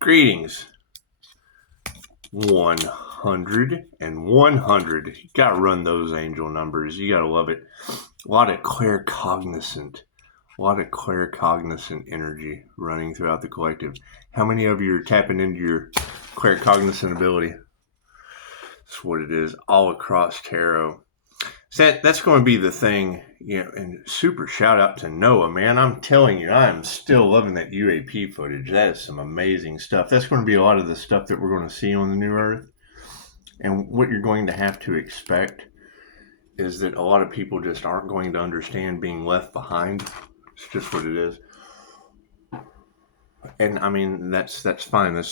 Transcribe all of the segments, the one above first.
Greetings. 100 and 100. You gotta run those angel numbers. You gotta love it. A lot of claircognizant energy running throughout the collective. How many of you are tapping into your claircognizant ability? That's what it is, all across tarot. So that's going to be the thing, and super shout out to Noah, man. I'm telling you, I am still loving that UAP footage. That is some amazing stuff. That's going to be a lot of the stuff that we're going to see on the New Earth. And what you're going to have to expect is that a lot of people just aren't going to understand being left behind. It's just what it is. And I mean, that's fine.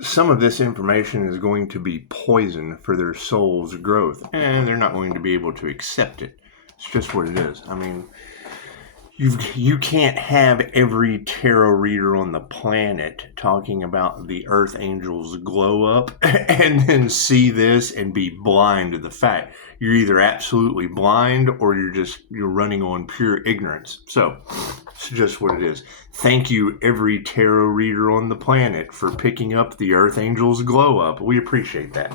Some of this information is going to be poison for their soul's growth, and they're not going to be able to accept it. It's just what it is. I mean, you can't have every tarot reader on the planet talking about the earth angels glow up and then see this and be blind to the fact. You're either absolutely blind or you're running on pure ignorance. So it's just what it is. Thank you, every tarot reader on the planet, for picking up the earth angels glow up. We appreciate that.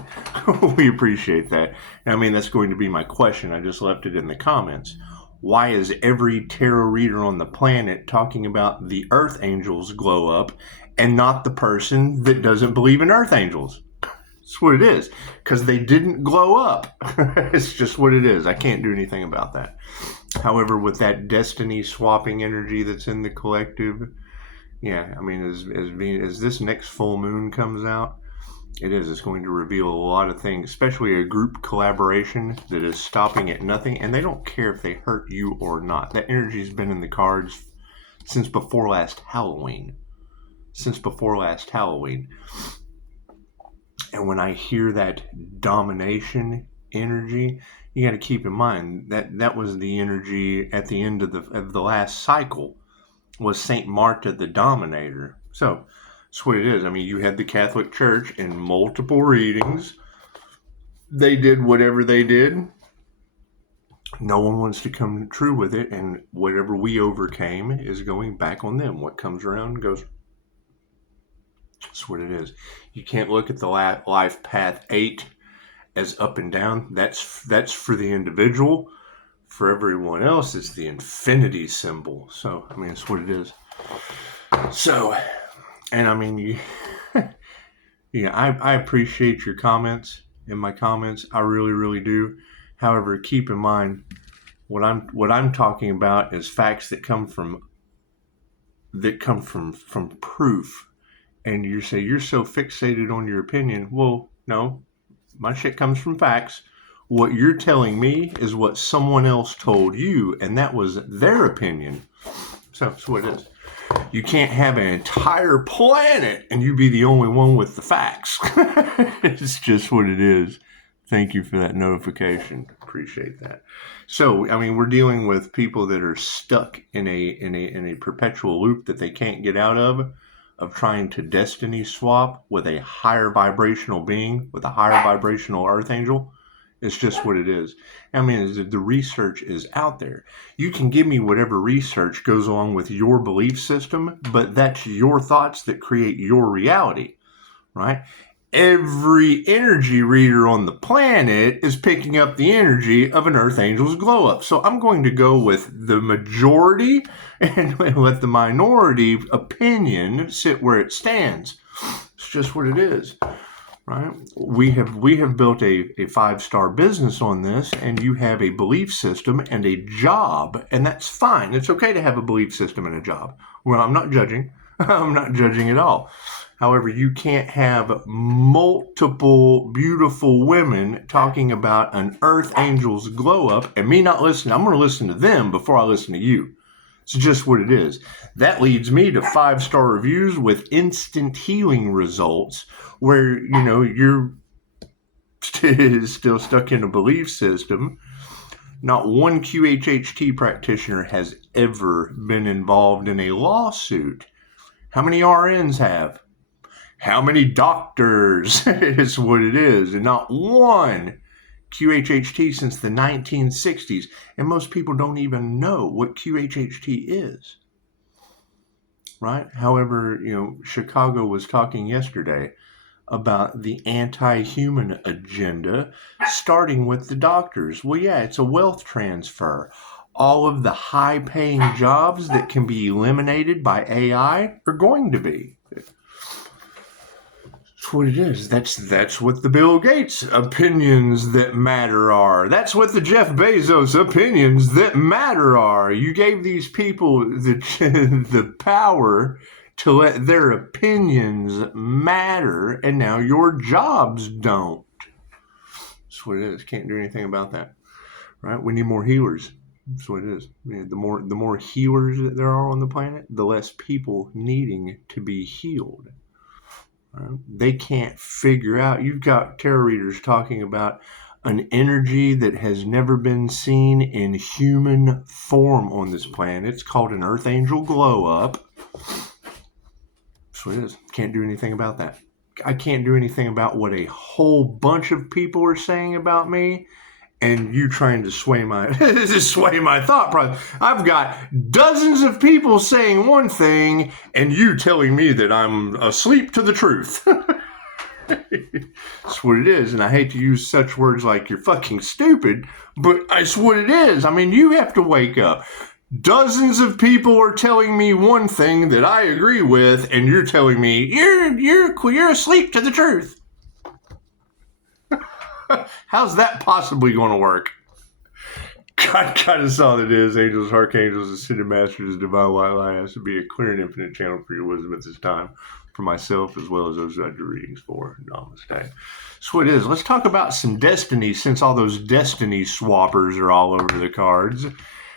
We appreciate that. I mean, that's going to be my question. I just left it in the comments. Why is every tarot reader on the planet talking about the earth angels glow up and not the person that doesn't believe in earth angels? That's what it is. Because they didn't glow up. It's just what it is. I can't do anything about that. However, with that destiny swapping energy that's in the collective, yeah, I mean, as this next full moon comes out, it's going to reveal a lot of things, especially a group collaboration that is stopping at nothing, and they don't care if they hurt you or not. That energy's been in the cards since before last Halloween. And when I hear that domination energy, you got to keep in mind that was the energy at the end of the last cycle, was Saint Martha the Dominator. So that's what it is. I mean, you had the Catholic Church in multiple readings. They did whatever they did. No one wants to come true with it, and whatever we overcame is going back on them. What comes around goes. That's what it is. You can't look at the life path 8 as up and down. That's for the individual. For everyone else, it's the infinity symbol. So, I mean, it's what it is. So, and I mean, I appreciate your comments in my comments. I really, really do. However, keep in mind, what I'm talking about is facts that come from proof. And you say you're so fixated on your opinion. Well, no, my shit comes from facts. What you're telling me is what someone else told you, and that was their opinion. So that's what it is. You can't have an entire planet and you be the only one with the facts. It's just what it is. Thank you for that notification. Appreciate that. So, I mean, we're dealing with people that are stuck in a perpetual loop that they can't get out of trying to destiny swap with a higher vibrational being, with a higher vibrational earth angel. It's just what it is. I mean, the research is out there. You can give me whatever research goes along with your belief system, but that's your thoughts that create your reality, right? Every energy reader on the planet is picking up the energy of an earth angel's glow up. So I'm going to go with the majority and let the minority opinion sit where it stands. It's just what it is. Right? We have built a 5-star business on this, and you have a belief system and a job, and that's fine. It's okay to have a belief system and a job. Well, I'm not judging. I'm not judging at all. However, you can't have multiple beautiful women talking about an earth angel's glow up and me not listening. I'm going to listen to them before I listen to you. It's just what it is. That leads me to 5-star reviews with instant healing results where, you're still stuck in a belief system. Not one QHHT practitioner has ever been involved in a lawsuit. How many RNs have? How many doctors? Is what it is. And not one QHHT since the 1960s. And most people don't even know what QHHT is. right? However, Chicago was talking yesterday about the anti-human agenda, starting with the doctors. Well, yeah, it's a wealth transfer. All of the high-paying jobs that can be eliminated by AI are going to be. That's what it is. That's what the Bill Gates opinions that matter are. That's what the Jeff Bezos opinions that matter are. You gave these people the power to let their opinions matter, and now your jobs don't. That's what it is. Can't do anything about that, right? We need more healers. That's what it is. The more healers that there are on the planet, the less people needing to be healed. Right? They can't figure out. You've got tarot readers talking about an energy that has never been seen in human form on this planet. It's called an Earth Angel glow up. That's what it is. Can't do anything about that. I can't do anything about what a whole bunch of people are saying about me, and you trying to sway my thought process. I've got dozens of people saying one thing, and you telling me that I'm asleep to the truth. That's what it is, and I hate to use such words like you're fucking stupid, but that's what it is. I mean, you have to wake up. Dozens of people are telling me one thing that I agree with, and you're telling me you're asleep to the truth. How's that possibly going to work? God kind of saw that it is. Angels, archangels, ascended masters, divine white light has to be a clear and infinite channel for your wisdom at this time, for myself as well as those I do readings for. Namaste. That's what it is. Let's talk about some destiny, since all those destiny swappers are all over the cards.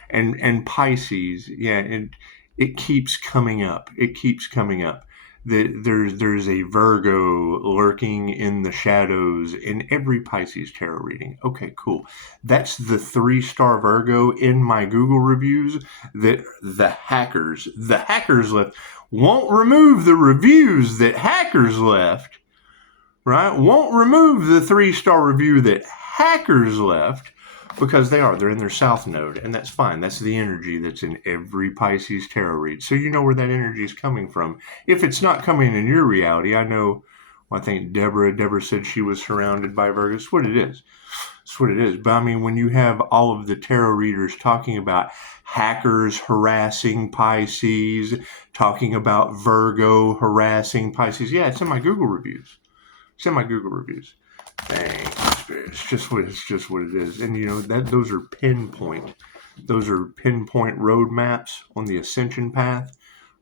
And Pisces, yeah, and it keeps coming up. It keeps coming up. There's a Virgo lurking in the shadows in every Pisces tarot reading. Okay, cool. That's the 3-star Virgo in my Google reviews that the hackers left. Won't remove the reviews that hackers left, right? Won't remove the 3-star review that hackers left. Because they're in their south node, and that's fine. That's the energy that's in every Pisces tarot read. So you know where that energy is coming from. If it's not coming in your reality, I know, I think Deborah said she was surrounded by Virgos. That's what it is. That's what it is. But I mean, when you have all of the tarot readers talking about hackers harassing Pisces, talking about Virgo harassing Pisces, yeah, it's in my Google reviews. Thank you, Spirit. It's just what it is. And those are pinpoint roadmaps on the ascension path,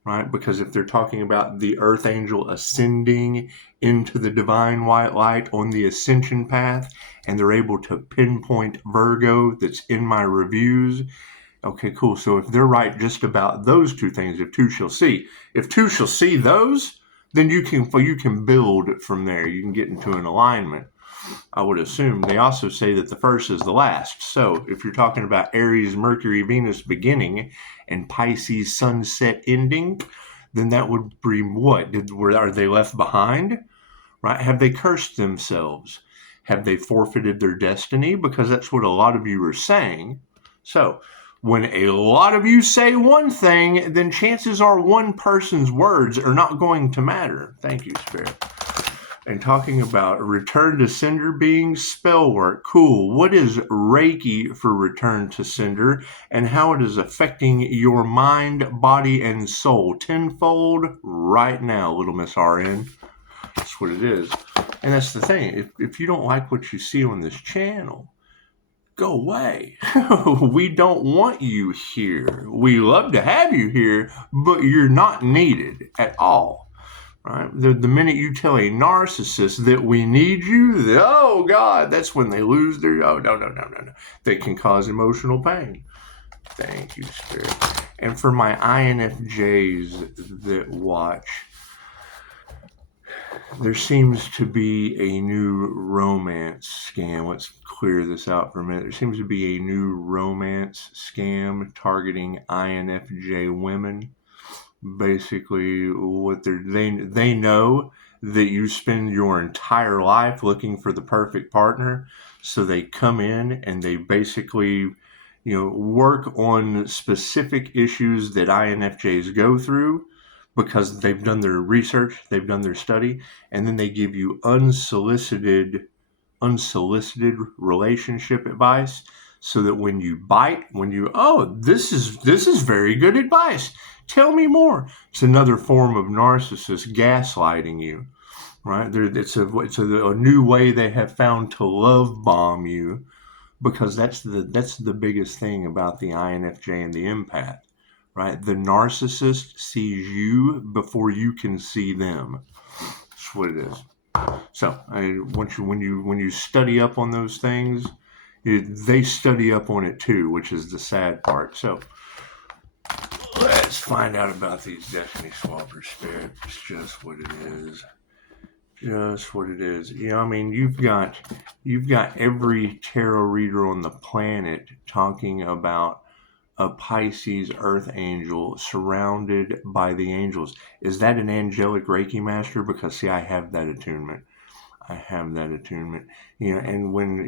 right? Because if they're talking about the Earth Angel ascending into the divine white light on the ascension path, and they're able to pinpoint Virgo that's in my reviews, okay, cool. So if they're right just about those two things, if two shall see those, then you can build from there. You can get into an alignment. I would assume they also say that the first is the last. So if you're talking about Aries, Mercury, Venus beginning and Pisces sunset ending, then that would be what? Are they left behind? Right? Have they cursed themselves? Have they forfeited their destiny? Because that's what a lot of you are saying. So when a lot of you say one thing, then chances are one person's words are not going to matter. Thank you, Spirit. And talking about return to sender being spell work. Cool. What is Reiki for return to sender, and how it is affecting your mind, body, and soul tenfold right now, little Miss RN. That's what it is. And that's the thing. If you don't like what you see on this channel, go away. We don't want you here. We love to have you here, but you're not needed at all. Right? The minute you tell a narcissist that we need you, oh God, that's when they lose their, no. They can cause emotional pain. Thank you, Spirit. And for my INFJs that watch, there seems to be a new romance scam. Let's clear this out for a minute. There seems to be a new romance scam targeting INFJ women. Basically, what they know that you spend your entire life looking for the perfect partner, so they come in and they basically, work on specific issues that INFJs go through, because they've done their research, they've done their study, and then they give you unsolicited relationship advice, so that when you bite, this is very good advice, tell me more. It's another form of narcissist gaslighting you, right? It's a new way they have found to love bomb you, because that's the biggest thing about the INFJ and the empath, right? The narcissist sees you before you can see them. That's what it is. So when you study up on those things, they study up on it too, which is the sad part. So let's find out about these Destiny Swappers, Spirit. It's just what it is. Just what it is. I mean, you've got every tarot reader on the planet talking about a Pisces earth angel surrounded by the angels. Is that an angelic Reiki master? Because see, I have that attunement. And when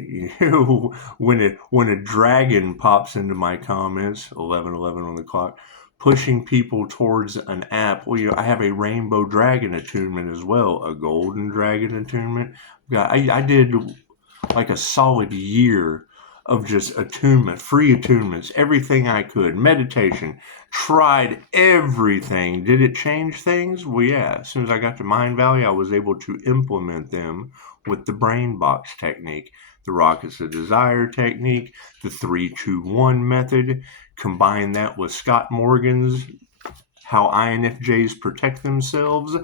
a dragon pops into my comments, 11:11 on the clock, pushing people towards an app. I have a rainbow dragon attunement as well, a golden dragon attunement. I did like a solid year of just attunement, free attunements, everything I could, meditation, tried everything. Did it change things? Well, yeah. As soon as I got to Mind Valley, I was able to implement them with the brain box technique, the Rockets of Desire technique, the 3-2-1 method. Combine that with Scott Morgan's How INFJs Protect Themselves.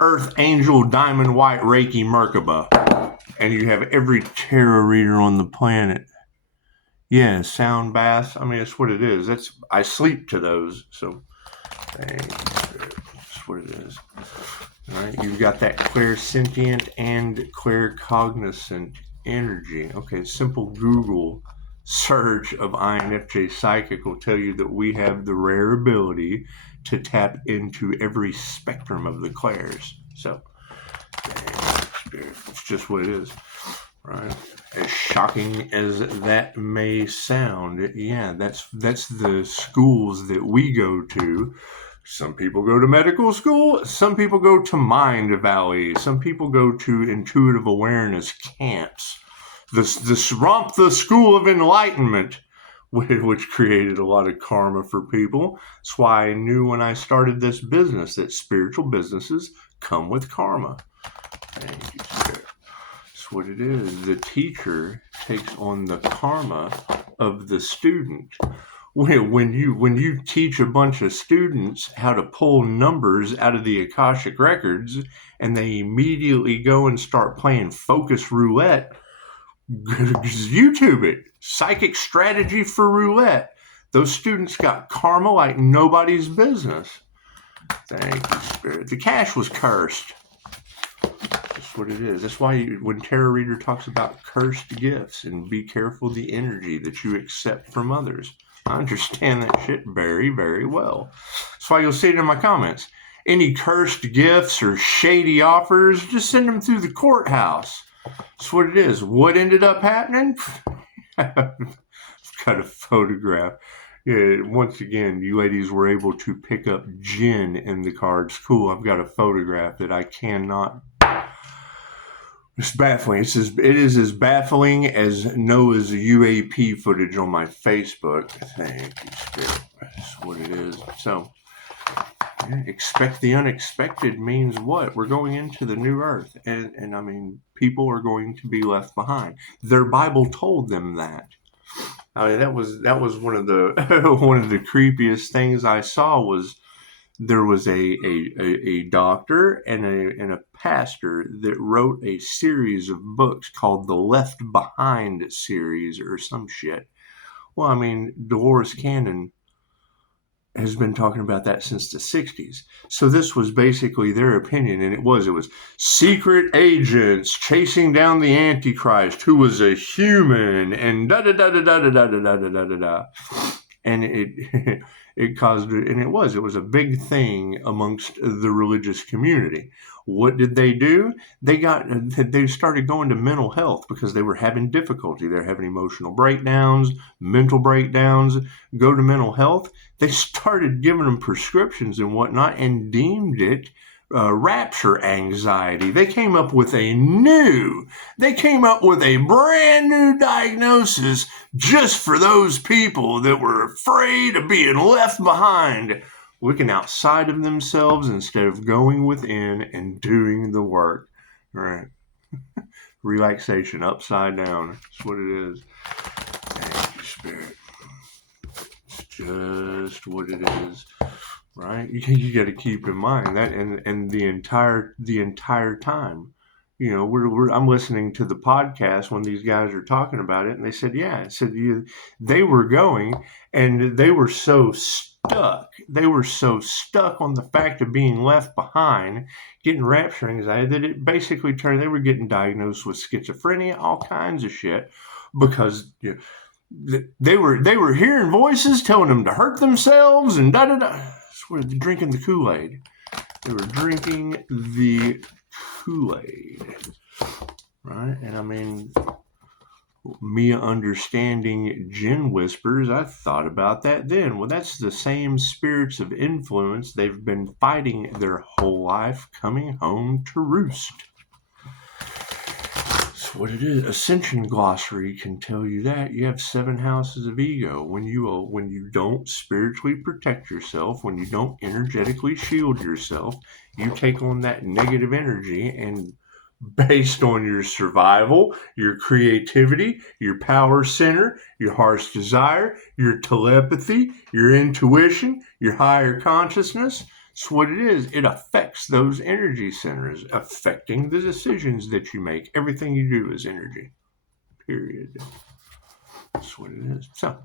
Earth Angel Diamond White Reiki Merkaba. And you have every tarot reader on the planet. Yeah, sound baths. I mean, it's what it is. I sleep to those. So, that's what it is. All right, you've got that clairsentient and claircognizant energy. Okay, simple Google search of INFJ Psychic will tell you that we have the rare ability to tap into every spectrum of the clairs. So, it's just what it is, right? As shocking as that may sound, yeah, that's the schools that we go to. Some people go to medical school. Some people go to Mind Valley. Some people go to intuitive awareness camps. The School of Enlightenment, which created a lot of karma for people. That's why I knew when I started this business that spiritual businesses come with karma. Thank you, Spirit. That's what it is. The teacher takes on the karma of the student. When you teach a bunch of students how to pull numbers out of the Akashic records, and they immediately go and start playing focus roulette, YouTube it. Psychic strategy for roulette. Those students got karma like nobody's business. Thank you, Spirit. The cash was cursed. That's what it is. That's why when Tarot Reader talks about cursed gifts and be careful the energy that you accept from others. I understand that shit very, very well. That's why you'll see it in my comments. Any cursed gifts or shady offers, just send them through the courthouse. That's what it is. What ended up happening? I've got a photograph. Yeah, once again, you ladies were able to pick up Jinn in the cards. Cool. I've got a photograph that I cannot. It's baffling. It is as baffling as Noah's UAP footage on my Facebook. Thank you, Spirit. That's what it is. So, expect the unexpected means what? We're going into the new earth. And I mean, people are going to be left behind. Their Bible told them that. I mean, that was one of the one of the creepiest things I saw was there was a doctor and a pastor that wrote a series of books called the Left Behind series or some shit. Well, I mean, Dolores Cannon has been talking about that since the 60s. So this was basically their opinion, and it was secret agents chasing down the Antichrist, who was a human, and da-da-da-da-da-da-da-da-da-da-da-da. And It caused, and it was a big thing amongst the religious community. What did they do? They started going to mental health because they were having difficulty. They're having emotional breakdowns, mental breakdowns. Go to mental health. They started giving them prescriptions and whatnot and deemed it rapture anxiety. They came up with a brand new diagnosis just for those people that were afraid of being left behind, looking outside of themselves instead of going within and doing the work. Right? Relaxation upside down. That's what it is. Thank you, Spirit. It's just what it is. Right? You got to keep in mind that, and the entire time, I'm listening to the podcast when these guys are talking about it, and they said, they were going, and they were so stuck. They were so stuck on the fact of being left behind, getting rapture anxiety, that it basically turned. They were getting diagnosed with schizophrenia, all kinds of shit, because they were hearing voices telling them to hurt themselves and da da da. Swear, drinking the Kool-Aid. They were drinking the Kool-Aid, right? And I mean, me understanding Jinn whispers, I thought about that then. Well, that's the same spirits of influence they've been fighting their whole life, coming home to roost. What it is. Ascension Glossary can tell you that. You have 7 houses of ego. When you don't spiritually protect yourself, when you don't energetically shield yourself, you take on that negative energy, and based on your survival, your creativity, your power center, your heart's desire, your telepathy, your intuition, your higher consciousness, it's what it is. It affects those energy centers, affecting the decisions that you make. Everything you do is energy. Period. That's what it is. So,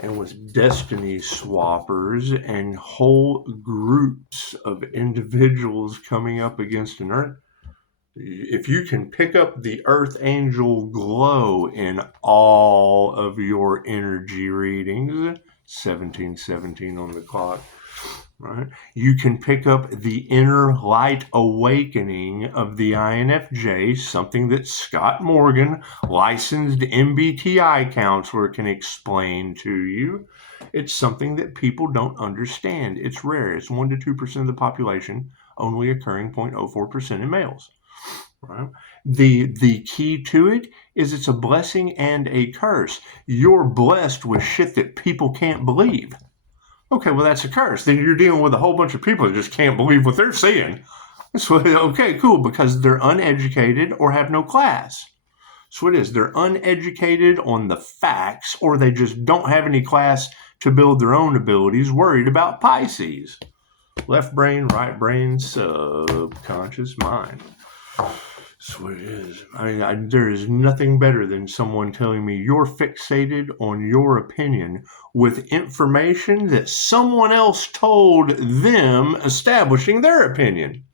and with destiny swappers and whole groups of individuals coming up against an earth, if you can pick up the Earth Angel glow in all of your energy readings, 1717 on the clock, right? You can pick up the inner light awakening of the INFJ, something that Scott Morgan, licensed MBTI counselor, can explain to you. It's something that people don't understand. It's rare. It's 1 to 2% of the population, only occurring 0.04% in males. Right? The key to it is it's a blessing and a curse. You're blessed with shit that people can't believe. Okay, well, that's a curse. Then you're dealing with a whole bunch of people that just can't believe what they're seeing. So, okay, cool, because they're uneducated or have no class. So it is. They're uneducated on the facts, or they just don't have any class to build their own abilities, worried about Pisces. Left brain, right brain, subconscious mind. That's what it is. I mean, there is nothing better than someone telling me you're fixated on your opinion with information that someone else told them, establishing their opinion.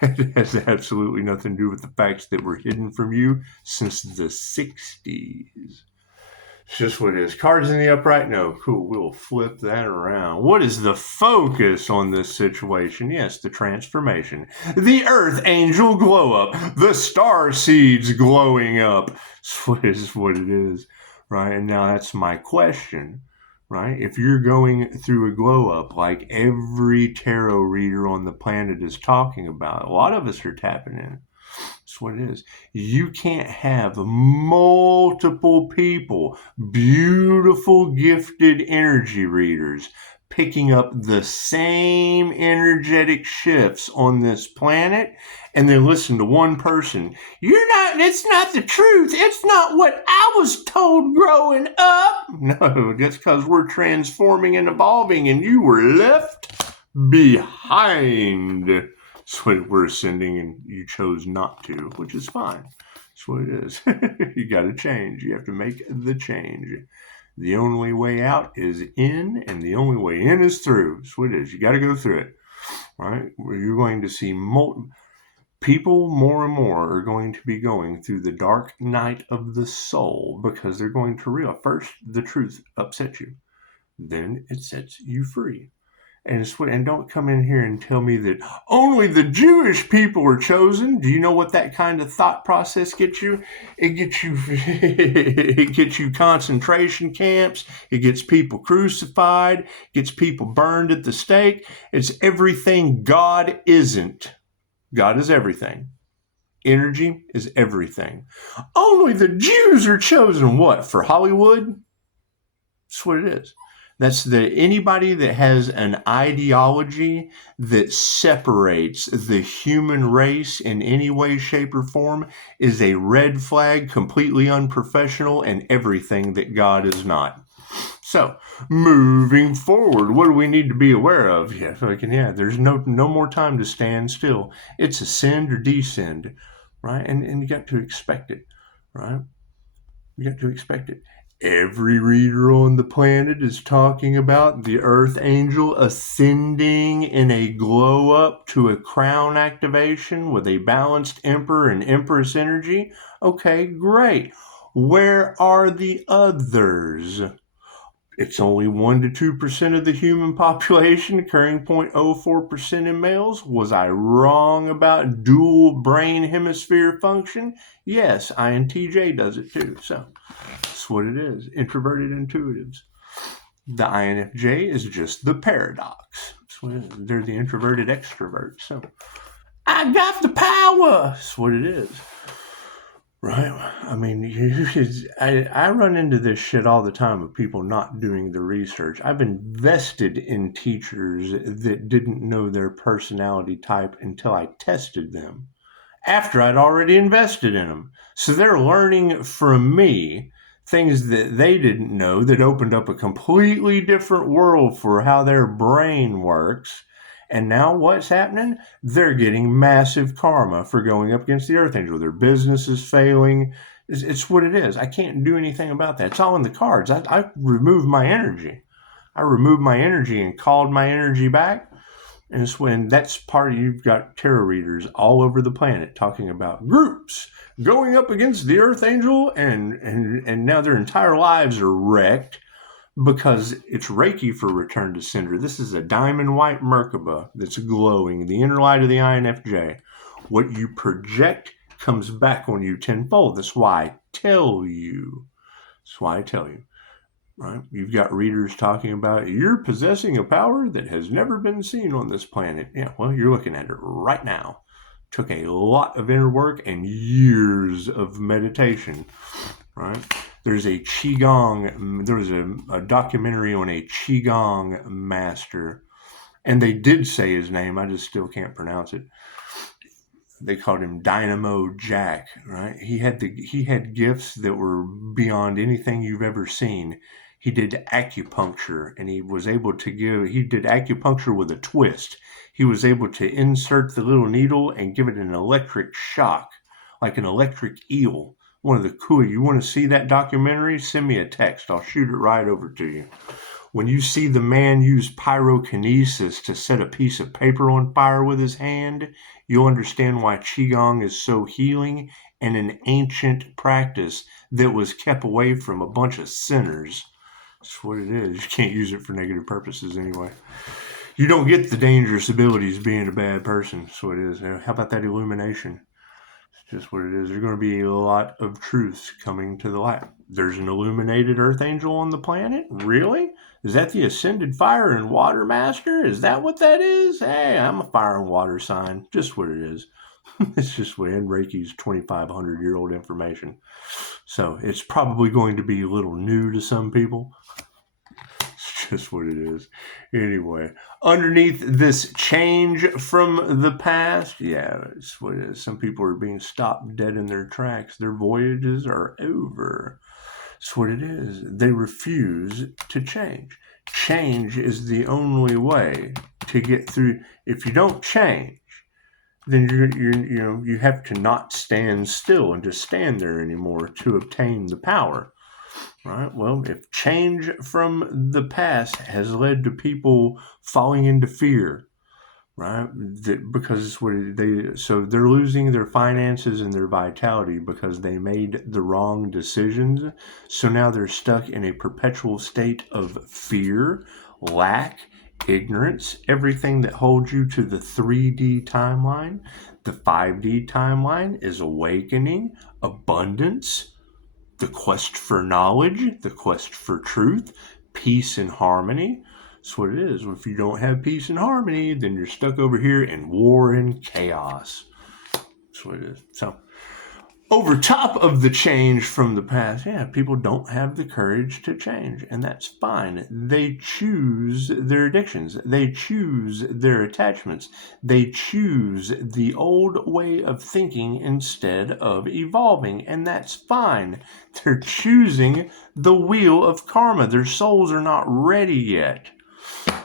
It has absolutely nothing to do with the facts that were hidden from you since the 60s. It's just what it is. Cards in the upright? No. Cool. We'll flip that around. What is the focus on this situation? Yes, the transformation. The Earth Angel glow up. The star seeds glowing up. Is what it is. Right? And now that's my question. Right? If you're going through a glow up like every tarot reader on the planet is talking about, a lot of us are tapping in. That's what it is. You can't have multiple people, beautiful, gifted energy readers, picking up the same energetic shifts on this planet and then listen to one person. It's not the truth. It's not what I was told growing up. No, that's because we're transforming and evolving and you were left behind. That's what we're ascending, and you chose not to, which is fine. That's what it is. You got to change. You have to make the change. The only way out is in, and the only way in is through. That's what it is. You got to go through it. Right? You're going to see People more and more are going to be going through the dark night of the soul because they're going to realize first the truth upsets you, then it sets you free. And don't come in here and tell me that only the Jewish people are chosen. Do you know what that kind of thought process gets you? It gets you it gets you concentration camps. It gets people crucified. Gets people burned at the stake. It's everything God isn't. God is everything. Energy is everything. Only the Jews are chosen. What, for Hollywood? That's what it is. That's anybody that has an ideology that separates the human race in any way, shape, or form is a red flag, completely unprofessional, and everything that God is not. So, moving forward, what do we need to be aware of? There's no more time to stand still. It's ascend or descend, right? And you got to expect it, right? You got to expect it. Every reader on the planet is talking about the Earth Angel ascending in a glow up to a crown activation with a balanced Emperor and Empress energy. Okay, great. Where are the others? It's only 1 to 2% of the human population, occurring 0.04% in males. Was I wrong about dual brain hemisphere function? Yes, INTJ does it too. So that's what it is. Introverted intuitives. The INFJ is just the paradox. They're the introverted extroverts. So I got the power. That's what it is. Right. I mean, I run into this shit all the time of people not doing the research. I've invested in teachers that didn't know their personality type until I tested them after I'd already invested in them. So they're learning from me things that they didn't know that opened up a completely different world for how their brain works. And now what's happening? They're getting massive karma for going up against the Earth Angel. Their business is failing. It's what it is. I can't do anything about that. It's all in the cards. I removed my energy. I removed my energy and called my energy back. And it's when that's part of, you've got tarot readers all over the planet talking about groups going up against the Earth Angel, and now their entire lives are wrecked because it's Reiki for return to sender. This is a diamond white Merkaba that's glowing, the inner light of the INFJ. What you project comes back on you tenfold. That's why I tell you. That's why I tell you. Right? You've got readers talking about you're possessing a power that has never been seen on this planet. Yeah, well, you're looking at it right now. Took a lot of inner work and years of meditation. Right? There's a Qigong, there was a documentary on a Qigong master, and they did say his name, I just still can't pronounce it. They called him Dynamo Jack, right? He had gifts that were beyond anything you've ever seen. He did acupuncture, and he did acupuncture with a twist. He was able to insert the little needle and give it an electric shock, like an electric eel. One of the cool, you want to see that documentary? Send me a text. I'll shoot it right over to you. When you see the man use pyrokinesis to set a piece of paper on fire with his hand, you'll understand why Qigong is so healing and an ancient practice that was kept away from a bunch of sinners. That's what it is. You can't use it for negative purposes anyway. You don't get the dangerous abilities being a bad person. That's what it is. How about that illumination? Just what it is. There's going to be a lot of truths coming to the light. There's an illuminated Earth Angel on the planet? Really? Is that the Ascended Fire and Water Master? Is that what that is? Hey, I'm a fire and water sign. Just what it is. It's just what, and Reiki's 2,500-year-old information. So it's probably going to be a little new to some people. It's just what it is. Anyway, underneath this change from the past, yeah, it's what it is. Some people are being stopped dead in their tracks. Their voyages are over. It's what it is. They refuse to change. Change is the only way to get through. If you don't change, then you have to not stand still and just stand there anymore to obtain the power. Right? Well, if change from the past has led to people falling into fear, right? Because so they're losing their finances and their vitality because they made the wrong decisions. So now they're stuck in a perpetual state of fear, lack, ignorance, everything that holds you to the 3D timeline. The 5D timeline is awakening, abundance, the quest for knowledge, the quest for truth, peace and harmony. That's what it is. If you don't have peace and harmony, then you're stuck over here in war and chaos. That's what it is. So, over top of the change from the past, people don't have the courage to change, and that's fine. They choose their addictions. They choose their attachments. They choose the old way of thinking instead of evolving, and that's fine. They're choosing the wheel of karma. Their souls are not ready yet.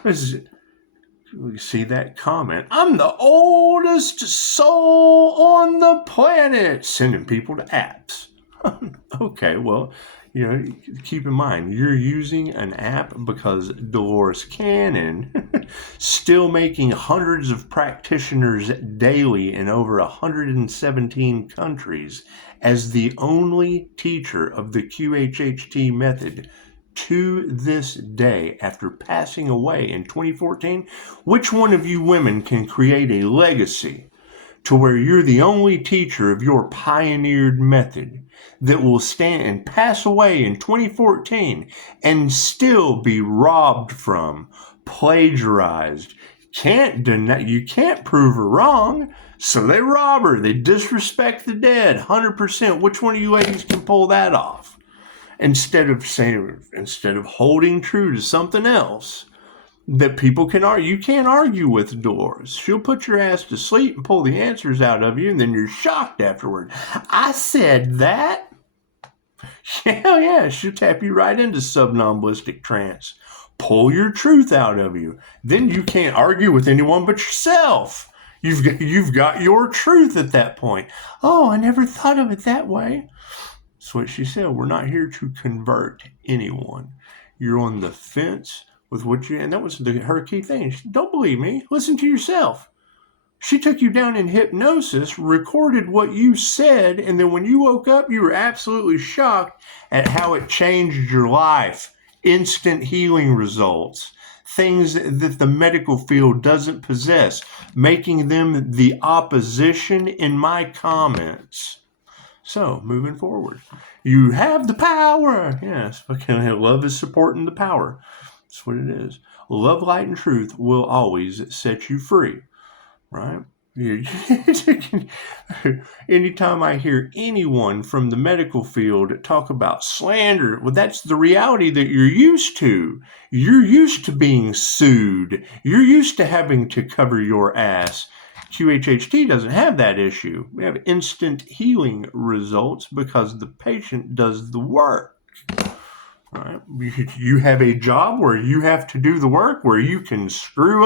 You see that comment? I'm the oldest soul on the planet, sending people to apps. Okay, well, keep in mind, you're using an app because Dolores Cannon, still making hundreds of practitioners daily in over 117 countries, as the only teacher of the QHHT method, to this day, after passing away in 2014, which one of you women can create a legacy to where you're the only teacher of your pioneered method that will stand and pass away in 2014 and still be robbed from, plagiarized, you can't prove her wrong, so they rob her, they disrespect the dead, 100%. Which one of you ladies can pull that off? Instead of holding true to something else that people can argue. You can't argue with Dolores. She'll put your ass to sleep and pull the answers out of you, and then you're shocked afterward. I said that? Yeah, she'll tap you right into somnambulistic trance. Pull your truth out of you. Then you can't argue with anyone but yourself. You've got your truth at that point. Oh, I never thought of it that way. That's what she said. We're not here to convert anyone. You're on the fence with and that was her key thing. Don't believe me. Listen to yourself. She took you down in hypnosis, recorded what you said, and then when you woke up, you were absolutely shocked at how it changed your life. Instant healing results. Things that the medical field doesn't possess, making them the opposition in my comments. So, moving forward, you have the power. Yes, okay. Love is supporting the power. That's what it is. Love, light, and truth will always set you free, right? Anytime I hear anyone from the medical field talk about slander, well, that's the reality that you're used to. You're used to being sued. You're used to having to cover your ass. QHHT doesn't have that issue. We have instant healing results because the patient does the work. All right. You have a job where you have to do the work, where you can screw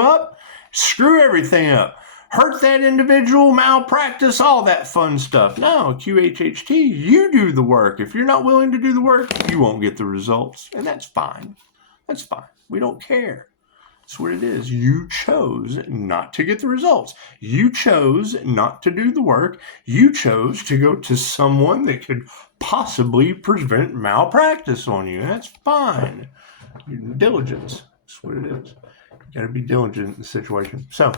everything up, hurt that individual, malpractice, all that fun stuff. No, QHHT, you do the work. If you're not willing to do the work, you won't get the results, and that's fine. That's fine. We don't care. That's what it is. You chose not to get the results. You chose not to do the work. You chose to go to someone that could possibly prevent malpractice on you. That's fine. Diligence. That's what it is. You got to be diligent in the situation. So,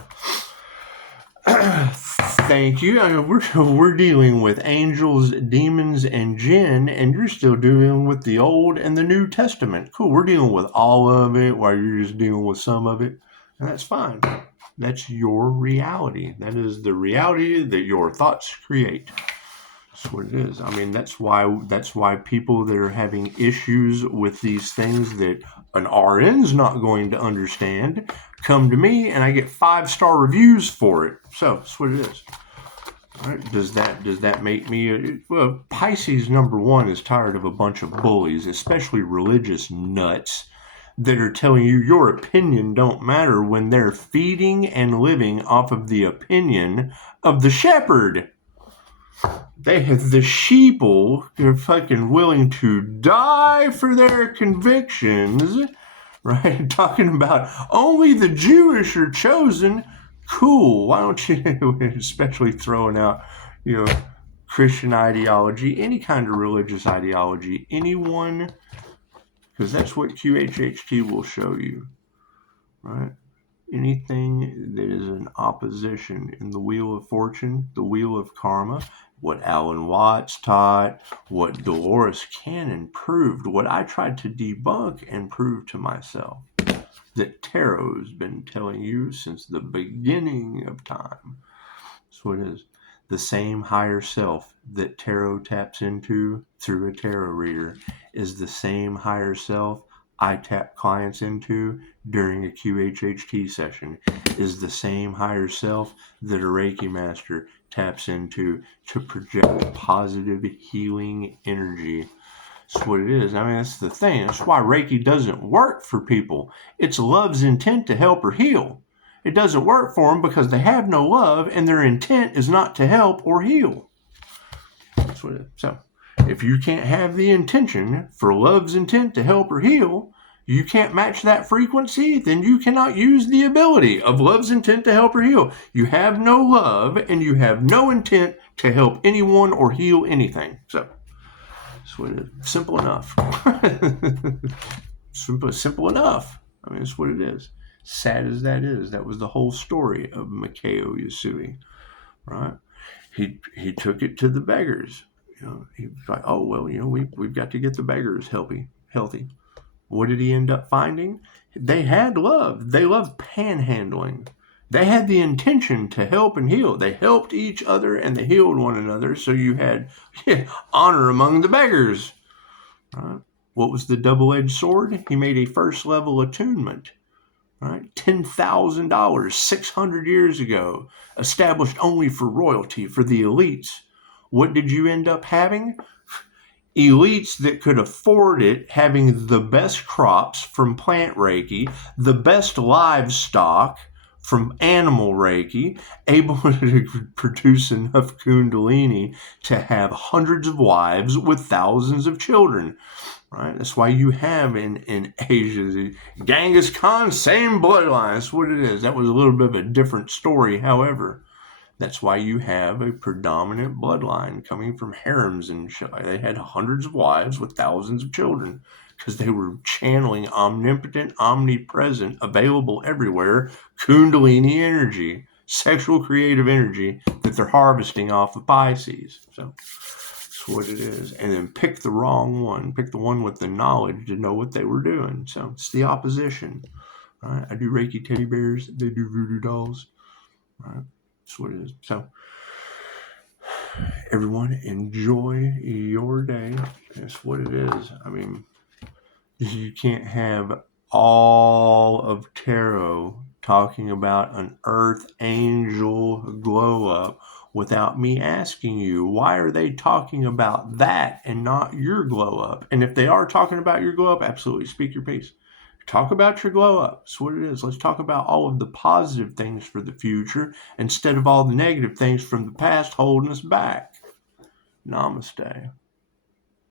thank you. We're dealing with angels, demons, and jinn, and you're still dealing with the Old and the New Testament. Cool. We're dealing with all of it while you're just dealing with some of it, and that's fine. That's your reality. That is the reality that your thoughts create. That's what it is. I mean, that's why people that are having issues with these things that an RN's not going to understand come to me, and I get 5-star reviews for it. So that's what it is. All right. Does that make me well? Pisces #1 is tired of a bunch of bullies, especially religious nuts, that are telling you your opinion don't matter when they're feeding and living off of the opinion of the shepherd. They have the sheeple. They're fucking willing to die for their convictions, right? Talking about only the Jewish are chosen. Cool. Why don't you, especially throwing out, you know, Christian ideology, any kind of religious ideology, anyone, because that's what QHHT will show you, right? Anything that is an opposition in the wheel of fortune, the wheel of karma, what Alan Watts taught, what Dolores Cannon proved, what I tried to debunk and prove to myself, that tarot's been telling you since the beginning of time. That's what it is. The same higher self that tarot taps into through a tarot reader is the same higher self I tap clients into during a QHHT session, is the same higher self that a Reiki master taps into to project positive healing energy. That's what it is. I mean, that's the thing. That's why Reiki doesn't work for people. It's love's intent to help or heal. It doesn't work for them because they have no love and their intent is not to help or heal. That's what it is. So, if you can't have the intention for love's intent to help or heal, you can't match that frequency, then you cannot use the ability of love's intent to help or heal. You have no love and you have no intent to help anyone or heal anything. So, that's what it is. Simple enough. Simple enough. I mean, that's what it is. Sad as that is, that was the whole story of Mikao Yasui, right? He took it to the beggars. You know, he was like, oh well, you know, we've got to get the beggars healthy. What did he end up finding? They had love. They loved panhandling. They had the intention to help and heal. They helped each other and they healed one another. So you had honor among the beggars. Right? What was the double-edged sword? He made a first level attunement. Right? $10,000 600 years ago, established only for royalty, for the elites. What did you end up having? Elites that could afford it, having the best crops from plant Reiki, the best livestock from animal Reiki, able to produce enough Kundalini to have hundreds of wives with thousands of children. Right? That's why you have in Asia, Genghis Khan, same bloodline. That's what it is. That was a little bit of a different story. However, that's why you have a predominant bloodline coming from harems and shit. They had hundreds of wives with thousands of children because they were channeling omnipotent, omnipresent, available everywhere, Kundalini energy, sexual creative energy that they're harvesting off of Pisces. So that's what it is. And then pick the wrong one. Pick the one with the knowledge to know what they were doing. So it's the opposition. Right? I do Reiki teddy bears. They do voodoo dolls. Right? That's what it is. So everyone, enjoy your day. That's what it is. I mean, you can't have all of tarot talking about an earth angel glow up without me asking you, why are they talking about that and not your glow up? And if they are talking about your glow up, absolutely speak your piece. Talk about your glow up. That's what it is. Let's talk about all of the positive things for the future instead of all the negative things from the past holding us back. Namaste.